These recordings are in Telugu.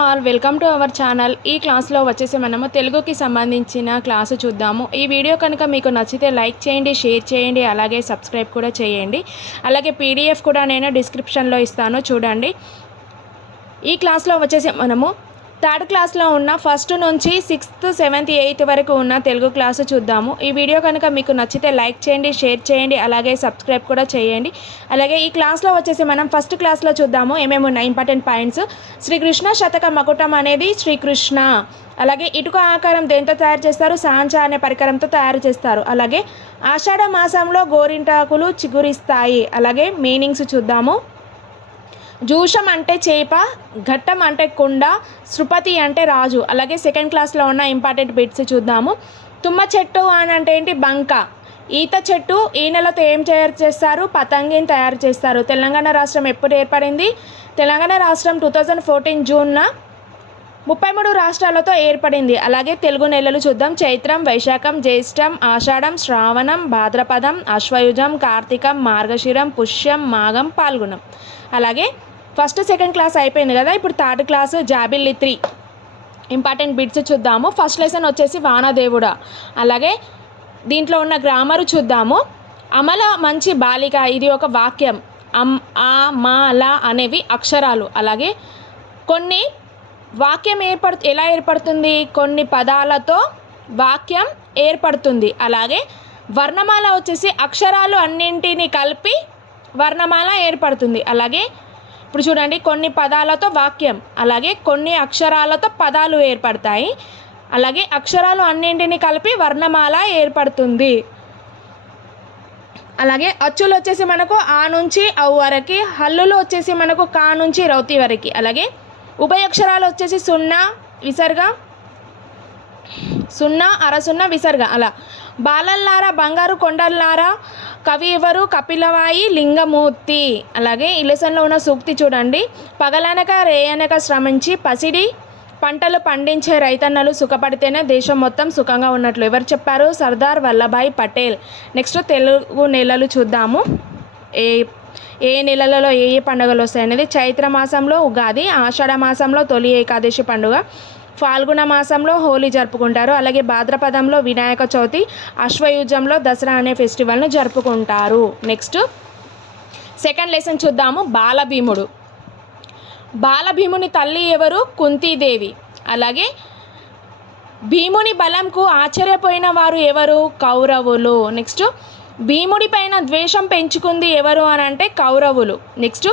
All welcome to our channel. ఈ క్లాస్లో వచ్చేసి మనము తెలుగుకి సంబంధించిన క్లాసు చూద్దాము. ఈ వీడియో కనుక మీకు నచ్చితే లైక్ చేయండి షేర్ చేయండి అలాగే సబ్స్క్రైబ్ కూడా చేయండి. అలాగే పీడిఎఫ్ కూడా నేను డిస్క్రిప్షన్లో ఇస్తాను చూడండి. ఈ క్లాస్లో వచ్చేసి మనము థర్డ్ క్లాస్లో ఉన్న ఫస్ట్ నుంచి సిక్స్త్ సెవెంత్ ఎయిత్ వరకు ఉన్న తెలుగు క్లాసు చూద్దాము. ఈ వీడియో కనుక మీకు నచ్చితే లైక్ చేయండి షేర్ చేయండి అలాగే సబ్స్క్రైబ్ కూడా చేయండి. అలాగే ఈ క్లాస్లో వచ్చేసి మనం ఫస్ట్ క్లాస్లో చూద్దాము. ఏమేమి ఉన్నాయి? Important points. శ్రీకృష్ణ శతక మకుటం అనేది శ్రీకృష్ణ అలాగే ఇటుక ఆకారం దేంతో తయారు చేస్తారు? సాంచ అనే పరికరంతో తయారు చేస్తారు. అలాగే ఆషాఢ మాసంలో గోరింటాకులు చిగురిస్తాయి. అలాగే మీనింగ్స్ చూద్దాము. జూషం అంటే చేప ఘట్టం అంటే కుండ శృపతి అంటే రాజు. అలాగే సెకండ్ క్లాస్లో ఉన్న ఇంపార్టెంట్ బిట్స్ చూద్దాము. తుమ్మ చెట్టు అని అంటే ఏంటి? బంక. ఈత చెట్టు ఈనెలతో ఏం తయారు చేస్తారు? పతంగిని తయారు చేస్తారు. తెలంగాణ రాష్ట్రం ఎప్పుడు ఏర్పడింది? తెలంగాణ రాష్ట్రం టూ థౌజండ్ ఫోర్టీన్ జూన్న ముప్పై మూడు రాష్ట్రాలతో ఏర్పడింది. అలాగే తెలుగు నెలలు చూద్దాం. చైత్రం వైశాఖం జ్యేష్టం ఆషాఢం శ్రావణం భాద్రపదం అశ్వయుజం కార్తీకం మార్గశిరం పుష్యం మాఘం పాల్గొనం. అలాగే ఫస్ట్ సెకండ్ క్లాస్ అయిపోయింది కదా ఇప్పుడు third class Jabilli three. Important bits చూద్దాము. ఫస్ట్ లెసన్ వచ్చేసి వానదేవుడ. అలాగే దీంట్లో ఉన్న గ్రామరు చూద్దాము. అమల మంచి బాలిక ఇది ఒక వాక్యం. అమ్ ఆ మా ల అనేవి అక్షరాలు. అలాగే కొన్ని వాక్యం ఏర్పడు ఎలా ఏర్పడుతుంది? కొన్ని పదాలతో వాక్యం ఏర్పడుతుంది. అలాగే వర్ణమాల వచ్చేసి అక్షరాలు అన్నింటినీ కలిపి వర్ణమాల ఏర్పడుతుంది. అలాగే ఇప్పుడు చూడండి కొన్ని పదాలతో వాక్యం అలాగే కొన్ని అక్షరాలతో పదాలు ఏర్పడతాయి. అలాగే అక్షరాలు అన్నింటిని కలిపి వర్ణమాల ఏర్పడుతుంది. అలాగే అచ్చులు వచ్చేసి మనకు ఆ నుంచి అవు వరకు హల్లులు వచ్చేసి మనకు కా నుంచి రౌతి వరకు. అలాగే ఉభయక్షరాలు వచ్చేసి సున్నా విసర్గ సున్నా అరసున్నా విసర్గ. అలా బాలల్లారా బంగారు కొండల్లారా? కవి ఎవరు? కపిలవాయి లింగమూర్తి. అలాగే ఈ లెసన్లో ఉన్న సూక్తి చూడండి. పగలనక రేయనక శ్రమించి పసిడి పంటలు పండించే రైతన్నలు సుఖపడితేనే దేశం మొత్తం సుఖంగా ఉన్నట్లు ఎవరు చెప్పారు? సర్దార్ వల్లభాయ్ పటేల్. నెక్స్ట్ తెలుగు నెలలు చూద్దాము. ఏ ఏ నెలలలో ఏ ఏ పండుగలు వస్తాయి అనేది చైత్ర మాసంలో ఉగాది ఆషాఢ మాసంలో తొలి ఏకాదశి పండుగ. ఫాల్గుణ మాసంలో హోలీ జరుపుకుంటారు. అలాగే భాద్రపదంలో వినాయక చవితి అశ్వయుజంలో దసరా అనే ఫెస్టివల్ను జరుపుకుంటారు. నెక్స్ట్ సెకండ్ లెసన్ చూద్దాము. బాలభీముడు. బాలభీముని తల్లి ఎవరు? కుంతీదేవి. అలాగే భీముని బలంకు ఆశ్చర్యపోయిన వారు ఎవరు? కౌరవులు. నెక్స్ట్ భీముడి పైన ద్వేషం పెంచుకుంది ఎవరు అని అంటే కౌరవులు. నెక్స్ట్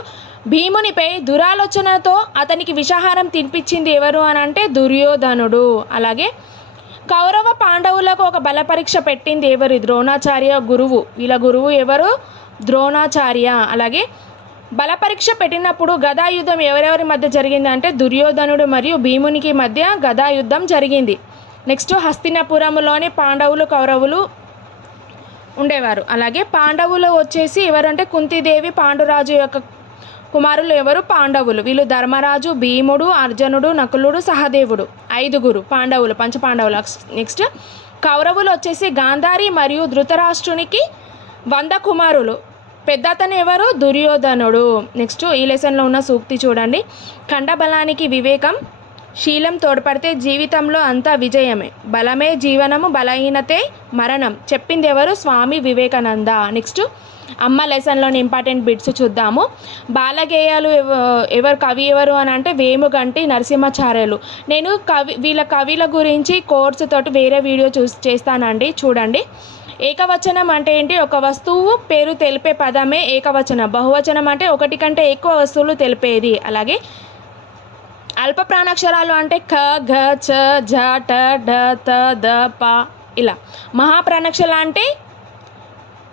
భీమునిపై దురాలోచనతో అతనికి విషాహారం తినిపించింది ఎవరు అని అంటే దుర్యోధనుడు. అలాగే కౌరవ పాండవులకు ఒక బలపరీక్ష పెట్టింది ఎవరు? ద్రోణాచార్య గురువు. వీళ్ళ గురువు ఎవరు? ద్రోణాచార్య. అలాగే బలపరీక్ష పెట్టినప్పుడు గదాయుద్ధం ఎవరెవరి మధ్య జరిగింది అంటే దుర్యోధనుడు మరియు భీమునికి మధ్య గదాయుద్ధం జరిగింది. నెక్స్ట్ హస్తినపురంలోని పాండవులు కౌరవులు ఉండేవారు. అలాగే పాండవులు వచ్చేసి ఎవరంటే కుంతిదేవి పాండురాజు యొక్క కుమారులు ఎవరు? పాండవులు. వీళ్ళు ధర్మరాజు భీముడు అర్జునుడు నకులుడు సహదేవుడు. ఐదుగురు పాండవులు పంచపాండవులు నెక్స్ట్. కౌరవులు వచ్చేసి గాంధారి మరియు ధృతరాష్ట్రునికి వంద కుమారులు. పెద్దతను ఎవరు? దుర్యోధనుడు. నెక్స్ట్ ఈ లెసన్లో ఉన్న సూక్తి చూడండి. ఖండబలానికి వివేకం శీలం తోడ్పడితే జీవితంలో అంతా విజయమే. బలమే జీవనము బలహీనతే మరణం. చెప్పింది ఎవరు? స్వామి వివేకానంద. నెక్స్ట్ అమ్మ లెసన్లోని ఇంపార్టెంట్ బిట్స్ చూద్దాము. బాలగేయాలు ఎవరు కవి ఎవరు అని అంటే వేముగంటి నరసింహాచార్యులు. నేను కవి వీళ్ళ కవిల గురించి కోర్సు తోటి వేరే వీడియో చూ చేస్తానండి చూడండి. ఏకవచనం అంటే ఏంటి? ఒక వస్తువు పేరు తెలిపే పదమే ఏకవచనం. బహువచనం అంటే ఒకటి కంటే ఎక్కువ వస్తువులు తెలిపేది. అలాగే అల్ప ప్రాణాక్షరాలు అంటే ఖ ఘ చ ఝ ట డ త ద ప ఇలా. మహాప్రాణాక్షరాలు అంటే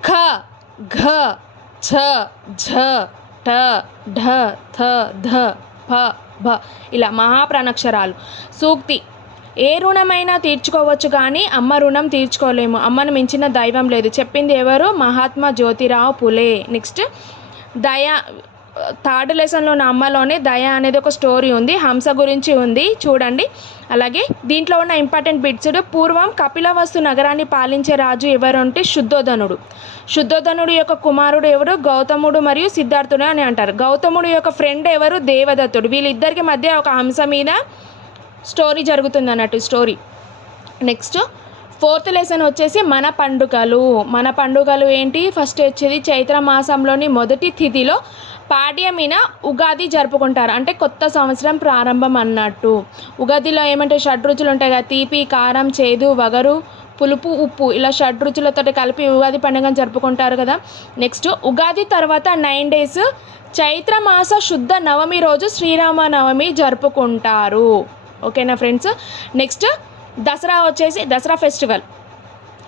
ఖ ఘ ఛ ఝ ట ఢ థ ధ ప భ ఇలా మహాప్రాణాక్షరాలు. సూక్తి. ఏ రుణమైనా తీర్చుకోవచ్చు కానీ అమ్మ రుణం తీర్చుకోలేము. అమ్మను మించిన దైవం లేదు. చెప్పింది ఎవరు? మహాత్మా జ్యోతిరావు పులే. నెక్స్ట్. దయా థర్డ్ లెసన్లో ఉన్న అమ్మలోనే దయ అనేది ఒక స్టోరీ ఉంది హంస గురించి ఉంది చూడండి. అలాగే దీంట్లో ఉన్న ఇంపార్టెంట్ బిట్స్ పూర్వం కపిలవస్తు నగరాన్ని పాలించే రాజు ఎవరు అంటే శుద్ధోధనుడు శుద్ధోధనుడు యొక్క కుమారుడు ఎవరు? గౌతముడు మరియు సిద్ధార్థుడు అని అంటారు. గౌతముడు యొక్క ఫ్రెండ్ ఎవరు? దేవదత్తుడు. వీళ్ళిద్దరికి మధ్య ఒక హంస మీద స్టోరీ జరుగుతుంది అన్నట్టు స్టోరీ. నెక్స్ట్ ఫోర్త్ లెసన్ వచ్చేసి మన పండుగలు. మన పండుగలు ఏంటి? ఫస్ట్ వచ్చేది చైత్ర మాసంలోని మొదటి తిథిలో పాడ్యమిన ఉగాది జరుపుకుంటారు. అంటే కొత్త సంవత్సరం ప్రారంభం అన్నట్టు. ఉగాదిలో ఏమంటే షడ్రుచులు ఉంటాయి కదా తీపి కారం చేదు వగరు పులుపు ఉప్పు ఇలా షడ్రుచులతో కలిపి ఉగాది పండుగను జరుపుకుంటారు కదా. నెక్స్ట్ ఉగాది తర్వాత నైన్ డేస్ చైత్ర మాస శుద్ధ నవమి రోజు శ్రీరామ నవమి జరుపుకుంటారు. ఓకేనా ఫ్రెండ్స్? నెక్స్ట్ దసరా వచ్చేసి దసరా ఫెస్టివల్.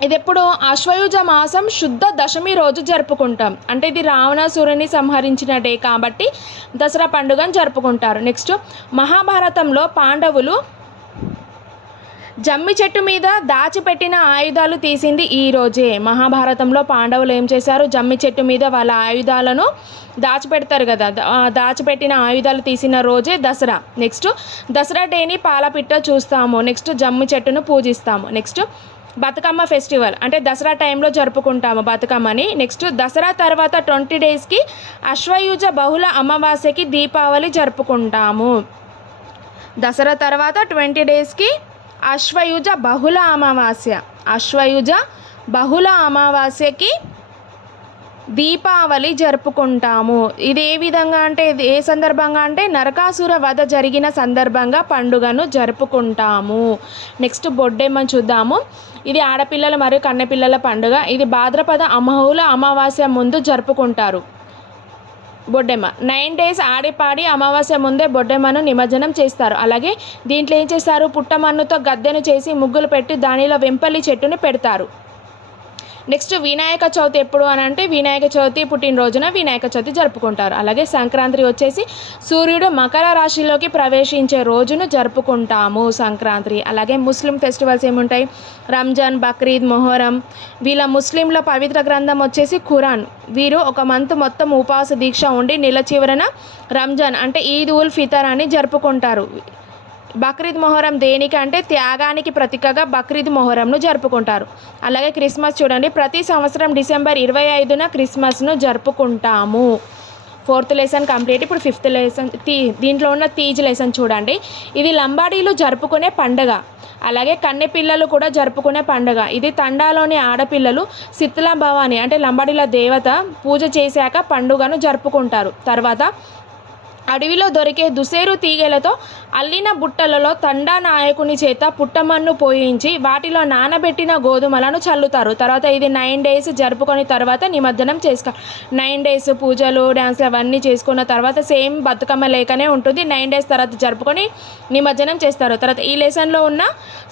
ఇది ఎప్పుడు అశ్వయుజ మాసం శుద్ధ దశమి రోజు జరుపుకుంటాం. అంటే ఇది రావణాసురుని సంహరించిన డే కాబట్టి దసరా పండుగను జరుపుకుంటారు. నెక్స్ట్ మహాభారతంలో పాండవులు జమ్మి చెట్టు మీద దాచిపెట్టిన ఆయుధాలు తీసింది ఈ రోజే. మహాభారతంలో పాండవులు ఏం చేశారు? జమ్మి చెట్టు మీద వాళ్ళ ఆయుధాలను దాచిపెడతారు కదా. దాచిపెట్టిన ఆయుధాలు తీసిన రోజే దసరా. నెక్స్ట్ దసరా డేని పాలపిట్ట చూస్తాము. నెక్స్ట్ జమ్మి చెట్టును పూజిస్తాము. నెక్స్ట్ బతుకమ్మ ఫెస్టివల్ అంటే దసరా టైంలో జరుపుకుంటాము బతుకమ్మని. నెక్స్ట్ దసరా తర్వాత ట్వంటీ డేస్కి అశ్వయుజ బహుళ అమావాస్యకి దీపావళి జరుపుకుంటాము. దసరా తర్వాత ట్వంటీ డేస్కి అశ్వయుజ బహుళ అమావాస్య. అశ్వయుజ బహుళ అమావాస్యకి దీపావళి జరుపుకుంటాము. ఇది ఏ విధంగా అంటే ఇది ఏ సందర్భంగా అంటే నరకాసుర వధ జరిగిన సందర్భంగా పండుగను జరుపుకుంటాము. నెక్స్ట్ బొడ్డెమ్మ చూద్దాము. ఇది ఆడపిల్లల మరియు కన్నెపిల్లల పండుగ. ఇది భాద్రపద అమహుల అమావాస్య ముందు జరుపుకుంటారు. బొడ్డెమ్మ. నైన్ డేస్ ఆడిపాడి అమావాస్య ముందే బొడ్డెమ్మను నిమజ్జనం చేస్తారు. అలాగే దీంట్లో ఏం చేస్తారు? పుట్టమన్నుతో గద్దెను చేసి ముగ్గులు పెట్టి దానిలో వెంపల్లి చెట్టుని పెడతారు. నెక్స్ట్ వినాయక చవితి ఎప్పుడు అని అంటే వినాయక చవితి పుట్టినరోజున వినాయక చవితి జరుపుకుంటారు. అలాగే సంక్రాంతి వచ్చేసి సూర్యుడు మకర రాశిలోకి ప్రవేశించే రోజును జరుపుకుంటాము సంక్రాంతి. అలాగే ముస్లిం ఫెస్టివల్స్ ఏముంటాయి? రంజాన్ బక్రీద్ మొహరం. వీళ్ళ ముస్లింల పవిత్ర గ్రంథం వచ్చేసి ఖురాన్. వీరు ఒక మంత్ మొత్తం ఉపవాస దీక్ష ఉండి నెల చివరన రంజాన్ అంటే ఈద్ ఉల్ ఫితర్ అని జరుపుకుంటారు. బక్రీద్ మొహరం దేనికి అంటే త్యాగానికి ప్రతీకగా బక్రీద్ మొహరంను జరుపుకుంటారు. అలాగే క్రిస్మస్ చూడండి ప్రతి సంవత్సరం డిసెంబర్ ఇరవై ఐదున క్రిస్మస్ను జరుపుకుంటాము. ఫోర్త్ లెసన్ కంప్లీట్ ఇప్పుడు ఫిఫ్త్ లెసన్ తీ దీంట్లో ఉన్న తీజ్ లెసన్ చూడండి. ఇది లంబాడీలు జరుపుకునే పండగ అలాగే కన్నె పిల్లలు కూడా జరుపుకునే పండుగ. ఇది తండాలోని ఆడపిల్లలు శిత్లా భవాని అంటే లంబాడీల దేవత పూజ చేశాక పండుగను జరుపుకుంటారు. తర్వాత అడవిలో దొరికే దుసేరు తీగలతో అల్లిన బుట్టలలో తండా నాయకుని చేత పుట్టమన్ను పోయించి వాటిలో నానబెట్టిన గోధుమలను చల్లుతారు. తర్వాత ఇది నైన్ డేస్ జరుపుకొని తర్వాత నిమజ్జనం చేసుకో నైన్ డేస్ పూజలు డ్యాన్స్లు అవన్నీ చేసుకున్న తర్వాత సేమ్ బతుకమ్మ లేకనే ఉంటుంది. నైన్ డేస్ తర్వాత జరుపుకొని నిమజ్జనం చేస్తారు. తర్వాత ఈ లెసన్లో ఉన్న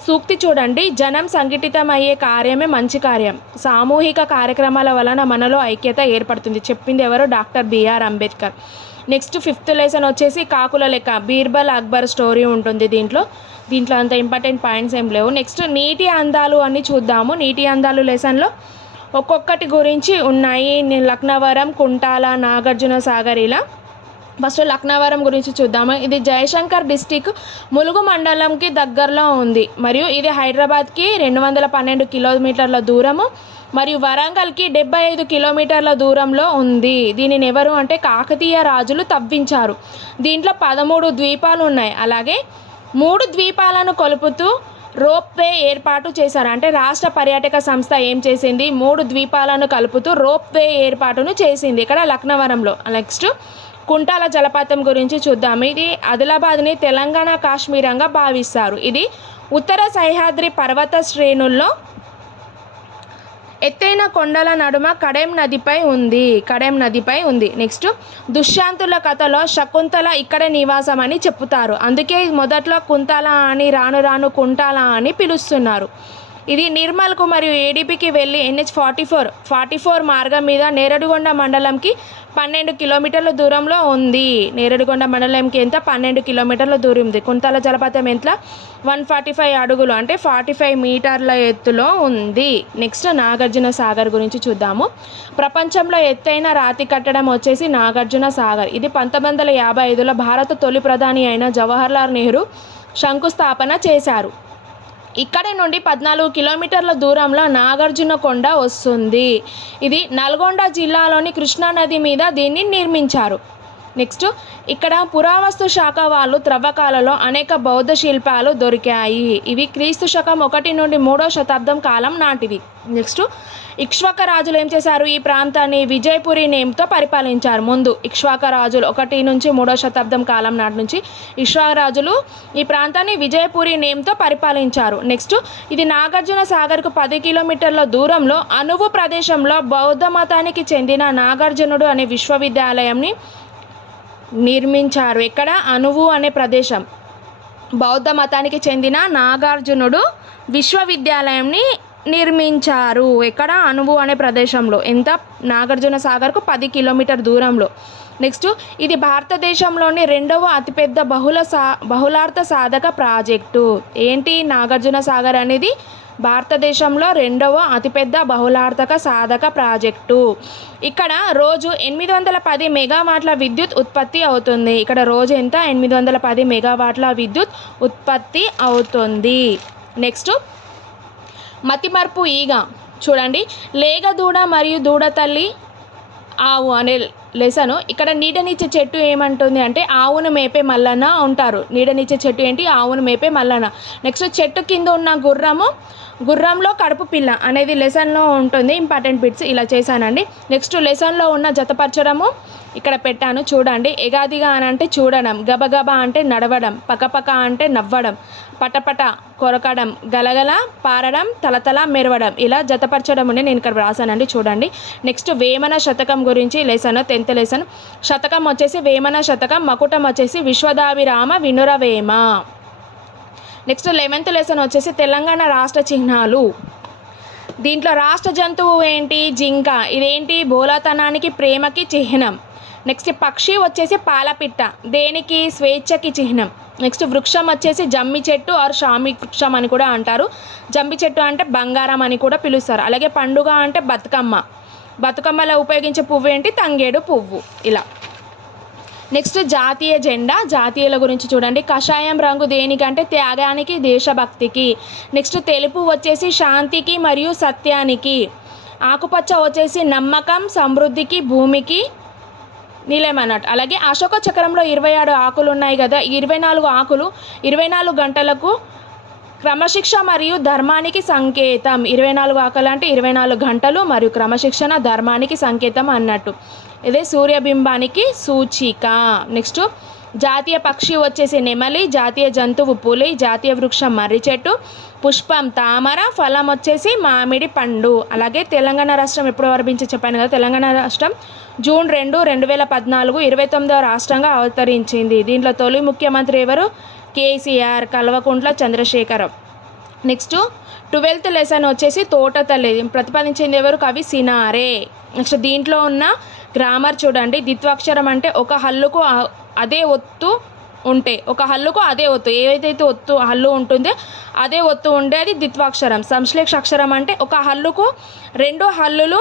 సూక్తి చూడండి. జనం సంఘటితం అయ్యే కార్యమే మంచి కార్యం. సామూహిక కార్యక్రమాల వలన మనలో ఐక్యత ఏర్పడుతుంది. చెప్పింది ఎవరు doctor BR Ambedkar. Next fifth lesson వచ్చేసి కాకుల లెక్క. బీర్బల్ అక్బర్ స్టోరీ ఉంటుంది దీంట్లో. దీంట్లో అంత ఇంపార్టెంట్ పాయింట్స్ ఏం లేవు. నెక్స్ట్ నీటి అందాలు అని చూద్దాము. నీటి అందాలు లెసన్లో ఒక్కొక్కటి గురించి ఉన్నాయి. లక్నవరం కుంటాల నాగార్జున సాగర్ ఇలా. ఫస్ట్ లక్నవరం గురించి చూద్దాము? ఇది జయశంకర్ డిస్టిక్ ములుగు మండలంకి దగ్గరలో ఉంది. మరియు ఇది హైదరాబాద్కి రెండు వందల పన్నెండు కిలోమీటర్ల దూరము మరియు వరంగల్కి డెబ్బై ఐదు కిలోమీటర్ల దూరంలో ఉంది. దీనిని ఎవరు అంటే కాకతీయ రాజులు తవ్వించారు. దీంట్లో పదమూడు ద్వీపాలు ఉన్నాయి. అలాగే మూడు ద్వీపాలను కొలుపుతూ రోప్ వే ఏర్పాటు చేశారు. అంటే రాష్ట్ర పర్యాటక సంస్థ ఏం చేసింది? మూడు ద్వీపాలను కలుపుతూ రోప్వే ఏర్పాటును చేసింది. ఇక్కడ లక్నవరంలో. నెక్స్ట్ కుంటాల జలపాతం గురించి చూద్దాం. ఇది ఆదిలాబాద్ని తెలంగాణ కాశ్మీరంగా భావిస్తారు. ఇది ఉత్తర సహ్యాద్రి పర్వత శ్రేణుల్లో ఎత్తైన కొండల నడుమ కడెం నదిపై ఉంది. కడెం నదిపై ఉంది. నెక్స్ట్ దుష్యాంతుల కథలో శకుంతల ఇక్కడే నివాసం అని చెప్తారు అందుకే మొదట్లో కుంతల అని రాను రాను కుంటాల అని పిలుస్తున్నారు. ఇది నిర్మల్కు మరియు ఏడీపీకి వెళ్ళి NH forty four forty four మార్గం మీద నేరడుగొండ మండలంకి పన్నెండు కిలోమీటర్ల దూరంలో ఉంది. నేరడుగొండ మండలంకి ఎంత? పన్నెండు కిలోమీటర్ల దూరం ఉంది కుంతల జలపాతం ఎంత? వన్ ఫార్టీ ఫైవ్ అడుగులు అంటే ఫార్టీ ఫైవ్ మీటర్ల ఎత్తులో ఉంది. నెక్స్ట్ నాగార్జున సాగర్ గురించి చూద్దాము. ప్రపంచంలో ఎత్తైన రాతి కట్టడం వచ్చేసి నాగార్జున సాగర్. ఇది పంతొమ్మిది వందల యాభై ఐదులో భారత తొలి ప్రధాని అయిన జవహర్లాల్ నెహ్రూ శంకుస్థాపన చేశారు. ఇక్కడి నుండి పద్నాలుగు కిలోమీటర్ల దూరంలో నాగార్జున కొండ వస్తుంది. ఇది నల్గొండ జిల్లాలోని కృష్ణానది మీద దీన్ని నిర్మించారు. నెక్స్ట్ ఇక్కడ పురావస్తు శాఖ వాళ్ళు త్రవ్వకాలలో అనేక బౌద్ధ శిల్పాలు దొరికాయి. ఇవి క్రీస్తు శకం ఒకటి నుండి మూడో శతాబ్దం కాలం నాటివి. నెక్స్ట్ ఇక్ష్వాక రాజులు ఏం చేశారు? ఈ ప్రాంతాన్ని విజయపురి నేమ్తో పరిపాలించారు. ముందు ఇక్ష్వాక రాజులు ఒకటి నుంచి మూడో శతాబ్దం కాలం నాటి నుంచి ఇక్ష్వాక రాజులు ఈ ప్రాంతాన్ని విజయపురి నేమ్తో పరిపాలించారు. నెక్స్ట్ ఇది నాగార్జున సాగర్కు పది కిలోమీటర్ల దూరంలో అనువు ప్రదేశంలో బౌద్ధ మతానికి చెందిన నాగార్జునుడు అనే విశ్వవిద్యాలయంని నిర్మించారు. ఎక్కడ? అనువు అనే ప్రదేశం. బౌద్ధ మతానికి చెందిన నాగార్జునుడు విశ్వవిద్యాలయంని నిర్మించారు. ఎక్కడ? అనువు అనే ప్రదేశంలో. ఎంత? నాగార్జున సాగర్కు పది కిలోమీటర్ దూరంలో. నెక్స్ట్ ఇది భారతదేశంలోని రెండవ అతిపెద్ద బహుళ సా బహుళార్థ సాధక ప్రాజెక్టు. ఏంటి నాగార్జున సాగర్ అనేది? భారతదేశంలో రెండవ అతిపెద్ద బహుళార్థక సాధక ప్రాజెక్టు. ఇక్కడ రోజు ఎనిమిది వందల పది మెగావాట్ల విద్యుత్ ఉత్పత్తి అవుతుంది. ఇక్కడ రోజు ఎంత? ఎనిమిది వందల పది మెగావాట్ల విద్యుత్ ఉత్పత్తి అవుతుంది. నెక్స్ట్ మతిమర్పు ఈగ. చూడండి. లేగ దూడ మరియు దూడ తల్లి ఆవు అనే లెసను ఇక్కడ నీడనిచ్చే చెట్టు ఏమంటుంది అంటే ఆవును మేపే మల్లన్న ఉంటారు. నీడనిచ్చే చెట్టు ఏంటి? ఆవును మేపే మల్లన్న. నెక్స్ట్ చెట్టు కింద ఉన్న గుర్రము గుర్రంలో కడుపు పిల్ల అనేది లెసన్లో ఉంటుంది. ఇంపార్టెంట్ బిట్స్ ఇలా చేశానండి. నెక్స్ట్ లెసన్లో ఉన్న జతపరచడము ఇక్కడ పెట్టాను. చూడండి. ఎగాదిగా అని అంటే చూడడం గబగబా అంటే నడవడం పకపక అంటే నవ్వడం పటపట కొరకడం గలగల పారడం తలతల మెరవడం ఇలా జతపరచడం అని నేను ఇక్కడ రాశానండి చూడండి. నెక్స్ట్ వేమన శతకం గురించి లెసన్ టెన్త్ లెసన్. శతకం వచ్చేసి వేమన శతకం మకుటం వచ్చేసి విశ్వదాభిరామ వినురవేమ. నెక్స్ట్ లెవెన్త్ లెసన్ వచ్చేసి తెలంగాణ రాష్ట్ర చిహ్నాలు. దీంట్లో రాష్ట్ర జంతువు ఏంటి? జింక. ఇదేంటి? బోలాతనానికి ప్రేమకి చిహ్నం. నెక్స్ట్ పక్షి వచ్చేసి పాలపిట్ట. దేనికి? స్వేచ్ఛకి చిహ్నం. నెక్స్ట్ వృక్షం వచ్చేసి జమ్మి చెట్టు ఆర్ షామి వృక్షం అని కూడా అంటారు. జమ్మి చెట్టు అంటే బంగారం అని కూడా పిలుస్తారు. అలాగే పండుగ అంటే బతుకమ్మ. బతుకమ్మలో ఉపయోగించే పువ్వు ఏంటి తంగేడు పువ్వు. ఇలా. నెక్స్ట్ జాతీయ జెండా జాతీయుల గురించి చూడండి. కషాయం రంగు దేనికంటే త్యాగానికి దేశభక్తికి. నెక్స్ట్ తెలుపు వచ్చేసి శాంతికి మరియు సత్యానికి. ఆకుపచ్చ వచ్చేసి నమ్మకం సమృద్ధికి భూమికి నీలం అన్నట్టు. అలాగే అశోక చక్రంలో ఇరవై ఆరు ఆకులు ఉన్నాయి కదా. ఇరవై నాలుగు ఆకులు ఇరవై నాలుగు గంటలకు క్రమశిక్ష మరియు ధర్మానికి సంకేతం. ఇరవై నాలుగు ఆకలు అంటే ఇరవై నాలుగు గంటలు మరియు క్రమశిక్షణ ధర్మానికి సంకేతం అన్నట్టు. ఇదే సూర్యబింబానికి సూచిక. నెక్స్ట్ జాతీయ పక్షి వచ్చేసి నెమలి జాతీయ జంతువు పులి జాతీయ వృక్షం మర్రి చెట్టు పుష్పం తామర ఫలం వచ్చేసి మామిడి పండు. అలాగే తెలంగాణ రాష్ట్రం ఎప్పుడు ఆరంభించి చెప్పాను కదా తెలంగాణ రాష్ట్రం జూన్ రెండు రెండు వేల పద్నాలుగు ఇరవై తొమ్మిదవ రాష్ట్రంగా అవతరించింది. దీంట్లో తొలి ముఖ్యమంత్రి ఎవరు? KCR Kalvakuntla Chandrashekar Rao. Next twelfth lesson వచ్చేసి తోట తల్లి. ప్రతిపాదించింది ఎవరు? కవి సినారే. నెక్స్ట్ దీంట్లో ఉన్న గ్రామర్ చూడండి. ద్విత్వాక్షరం అంటే ఒక హల్లుకు అదే ఒత్తు ఉంటే ఒక హల్లుకు అదే ఒత్తు. ఏదైతే ఒత్తు హల్లు ఉంటుందో అదే ఒత్తు ఉండే అది ద్విత్వాక్షరం. సంశ్లేష అక్షరం అంటే ఒక హల్లుకు రెండు హల్లులు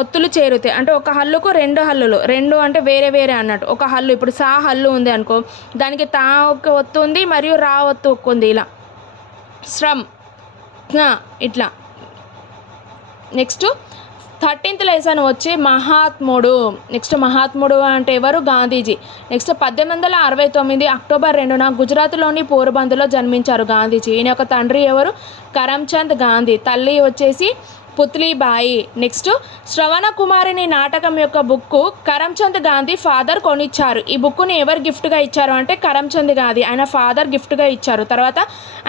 ఒత్తులు చేరుతాయి. అంటే ఒక హల్లుకు రెండు హల్లులు. రెండు అంటే వేరే వేరే అన్నట్టు. ఒక హల్లు ఇప్పుడు సా హల్లు ఉంది అనుకో. దానికి తా ఒక ఒత్తు ఉంది మరియు రా ఒత్తు ఒక్కుంది ఇలా. శ్రమ్ ఇట్లా. నెక్స్ట్ థర్టీన్త్ లెసన్ వచ్చి మహాత్ముడు. నెక్స్ట్ మహాత్ముడు అంటే ఎవరు? గాంధీజీ. నెక్స్ట్ పద్దెనిమిది వందల అరవై తొమ్మిది అక్టోబర్ రెండున గుజరాత్లోని పోరుబందులో జన్మించారు గాంధీజీ. ఈయన యొక్క తండ్రి ఎవరు? కరమ్చంద్ గాంధీ. తల్లి వచ్చేసి పుత్లీబాయి నెక్స్ట్ శ్రవణ కుమారిని నాటకం యొక్క బుక్ కరమ్చంద్ గాంధీ ఫాదర్ కొనిచ్చారు. ఈ బుక్ని ఎవరు గిఫ్ట్గా ఇచ్చారు అంటే కరమ్చంద్ గాంధీ. ఆయన ఫాదర్ గిఫ్ట్గా ఇచ్చారు. తర్వాత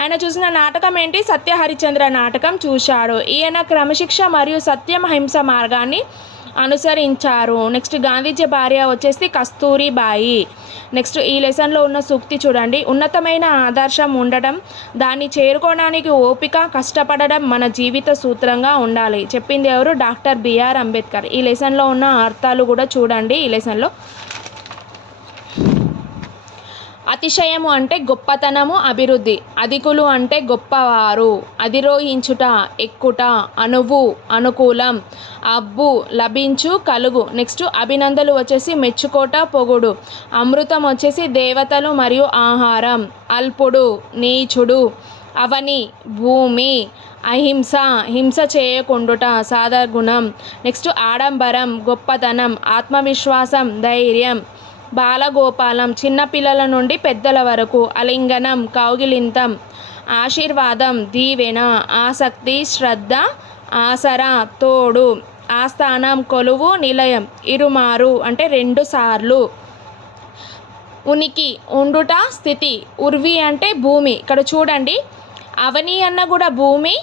ఆయన చూసిన నాటకం ఏంటి? సత్య హరిచంద్ర నాటకం చూశాడు. ఈయన క్రమశిక్ష మరియు సత్యం హింస మార్గాన్ని అనుసరించారు. నెక్స్ట్ గాంధీజీ భార్య వచ్చేసి కస్తూరిబాయి. నెక్స్ట్ ఈ లెసన్లో ఉన్న సూక్తి చూడండి. ఉన్నతమైన ఆదర్శం ఉండడం దాన్ని చేరుకోవడానికి ఓపిక కష్టపడడం మన జీవిత సూత్రంగా ఉండాలి. చెప్పింది ఎవరు? Doctor BR Ambedkar. ఈ లెసన్లో ఉన్న అర్థాలు కూడా చూడండి. ఈ లెసన్లో అతిశయము అంటే గొప్పతనము అభివృద్ధి. అధికులు అంటే గొప్పవారు. అధిరోహించుట ఎక్కుట అనువు అనుకూలం. అబ్బు లభించు కలుగు. నెక్స్ట్ అభినందనలు వచ్చేసి మెచ్చుకోట పొగుడు. అమృతం వచ్చేసి దేవతలు మరియు ఆహారం. అల్పుడు నీచుడు. అవని భూమి. అహింస హింస చేయకుండుట సాధాగుణం నెక్స్ట్ ఆడంబరం గొప్పతనం ఆత్మవిశ్వాసం ధైర్యం. బాలగోపాలం చిన్నపిల్లల నుండి పెద్దల వరకు అలింగనం కౌగిలింతం ఆశీర్వాదం దీవెన ఆసక్తి శ్రద్ధ ఆసరా తోడు ఆస్థానం కొలువు నిలయం ఇరుమారు అంటే రెండు సార్లు. ఉనికి ఉండుట స్థితి ఉర్వి అంటే భూమి. ఇక్కడ చూడండి అవని అన్న కూడా భూమి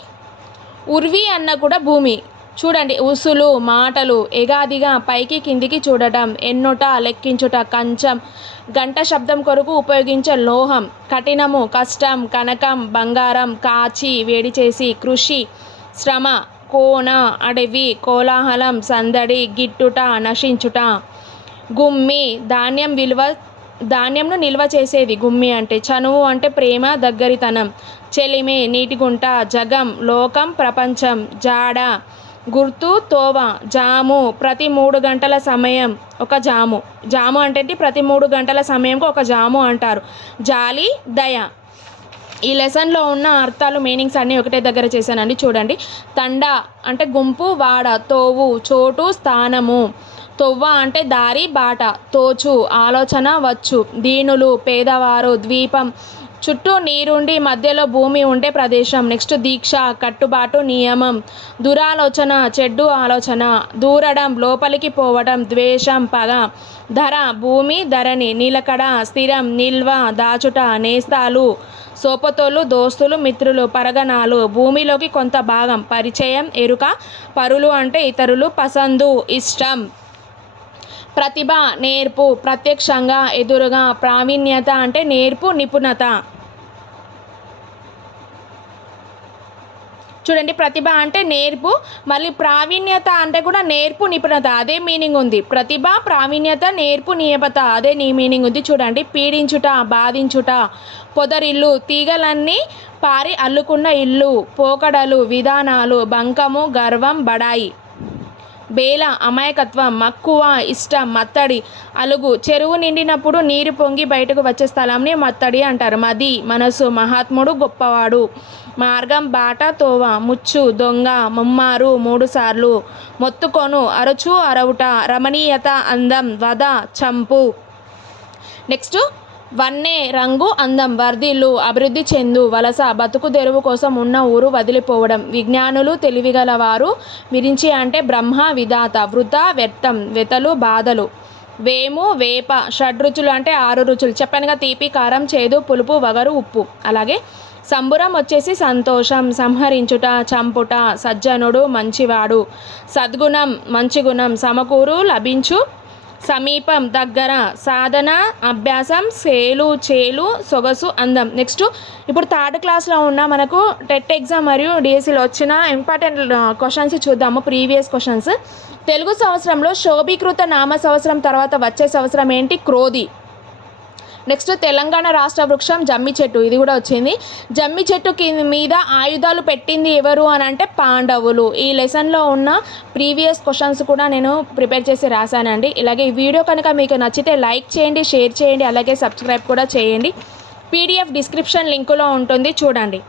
ఉర్వి అన్న కూడా భూమి. చూడండి ఉసులు మాటలు ఎగాదిగా పైకి కిందికి చూడటం ఎన్నుట లెక్కించుట కంచం గంట శబ్దం కొరకు ఉపయోగించే లోహం కఠినము కష్టం కనకం బంగారం కాచి వేడి చేసి కృషి శ్రమ కోన అడవి కోలాహలం సందడి గిట్టుట నశించుట. గుమ్మి ధాన్యం విలువ ధాన్యంను నిల్వ చేసేది గుమ్మి అంటే చనువు అంటే ప్రేమ దగ్గరితనం చెలిమి నీటిగుంట జగం లోకం ప్రపంచం జాడ గుర్తు తోవ జాము. ప్రతి మూడు గంటల సమయం ఒక జాము. జాము అంటే ప్రతి మూడు గంటల సమయంకు ఒక జాము అంటారు. జాలి దయ. ఈ లెసన్లో ఉన్న అర్థాలు మీనింగ్స్ అన్నీ ఒకటే దగ్గర చేశానండి. చూడండి. తండ అంటే గుంపు వాడ తోవు చోటు స్థానము. తొవ్వ అంటే దారి బాట తోచు ఆలోచన వచ్చు. దీనులు పేదవారు ద్వీపం చుట్టూ నీరుండి మధ్యలో భూమి ఉండే ప్రదేశం. నెక్స్ట్ దీక్ష కట్టుబాటు నియమం దురాలోచన చెడ్డు ఆలోచన దూరడం లోపలికి పోవడం ద్వేషం పగ ధర భూమి ధరణి నిలకడ స్థిరం నిల్వ దాచుట నేస్తాలు సోపతోలు దోస్తులు మిత్రులు పరగణాలు భూమిలోకి కొంత భాగం పరిచయం ఎరుక పరులు అంటే ఇతరులు పసందు ఇష్టం. ప్రతిభ నేర్పు ప్రత్యక్షంగా ఎదురుగా ప్రావీణ్యత అంటే నేర్పు నిపుణత. చూడండి ప్రతిభ అంటే నేర్పు మళ్ళీ ప్రావీణ్యత అంటే కూడా నేర్పు నిపుణత అదే మీనింగ్ ఉంది. ప్రతిభ ప్రావీణ్యత నేర్పు నియమత అదే నీ మీనింగ్ ఉంది చూడండి. పీడించుట బాధించుట పొదరిల్లు తీగలన్నీ పారి అల్లుకున్న ఇల్లు పోకడలు విధానాలు బంకము గర్వం బడాయి. బేల అమాయకత్వం మక్కువ ఇష్టం మత్తడి అలుగు. చెరువు నిండినప్పుడు నీరు పొంగి బయటకు వచ్చే స్థలంని మత్తడి అంటారు. మది మనసు మహాత్ముడు గొప్పవాడు. మార్గం బాట తోవ ముచ్చు దొంగ ముమ్మారు మూడుసార్లు మొత్తుకొను అరచు అరవుట రమణీయత అందం వద చంపు. నెక్స్ట్ వన్నే రంగు అందం వర్ధిల్లు అభివృద్ధి చెందు వలస బతుకు తెరువు కోసం ఉన్న ఊరు వదిలిపోవడం. విజ్ఞానులు తెలివిగల వారు విరించి అంటే బ్రహ్మ విధాత వృత వ్యర్థం వెతలు బాధలు. వేము వేప షడ్రుచులు అంటే ఆరు రుచులు. చెప్పానుగా తీపి కారం చేదు పులుపు వగరు ఉప్పు. అలాగే సంబురం వచ్చేసి సంతోషం సంహరించుట చంపుట సజ్జనుడు మంచివాడు. సద్గుణం మంచి గుణం సమకూరు లభించు సమీపం దగ్గర సాధన అభ్యాసం సేలు చేలు సొగసు అందం. నెక్స్ట్ ఇప్పుడు థర్డ్ క్లాస్లో ఉన్న మనకు టెట్ ఎగ్జామ్ మరియు డిఎస్సిలో వచ్చిన ఇంపార్టెంట్ క్వశ్చన్స్ చూద్దాము ప్రీవియస్ క్వశ్చన్స్ తెలుగు సంవత్సరంలో శోభీకృత నామ సంవత్సరం తర్వాత వచ్చే సంవత్సరం ఏంటి? క్రోధి. నెక్స్ట్ తెలంగాణ రాష్ట్ర వృక్షం జమ్మి చెట్టు ఇది కూడా వచ్చింది. జమ్మి చెట్టు కింద మీద ఆయుధాలు పెట్టింది ఎవరు అని అంటే పాండవులు. ఈ లెసన్లో ఉన్న ప్రీవియస్ క్వశ్చన్స్ కూడా నేను ప్రిపేర్ చేసి రాశానండి. ఇలాగే ఈ వీడియో కనుక మీకు నచ్చితే లైక్ చేయండి షేర్ చేయండి అలాగే సబ్స్క్రైబ్ కూడా చేయండి. పీడిఎఫ్ డిస్క్రిప్షన్ లింకులో ఉంటుంది చూడండి.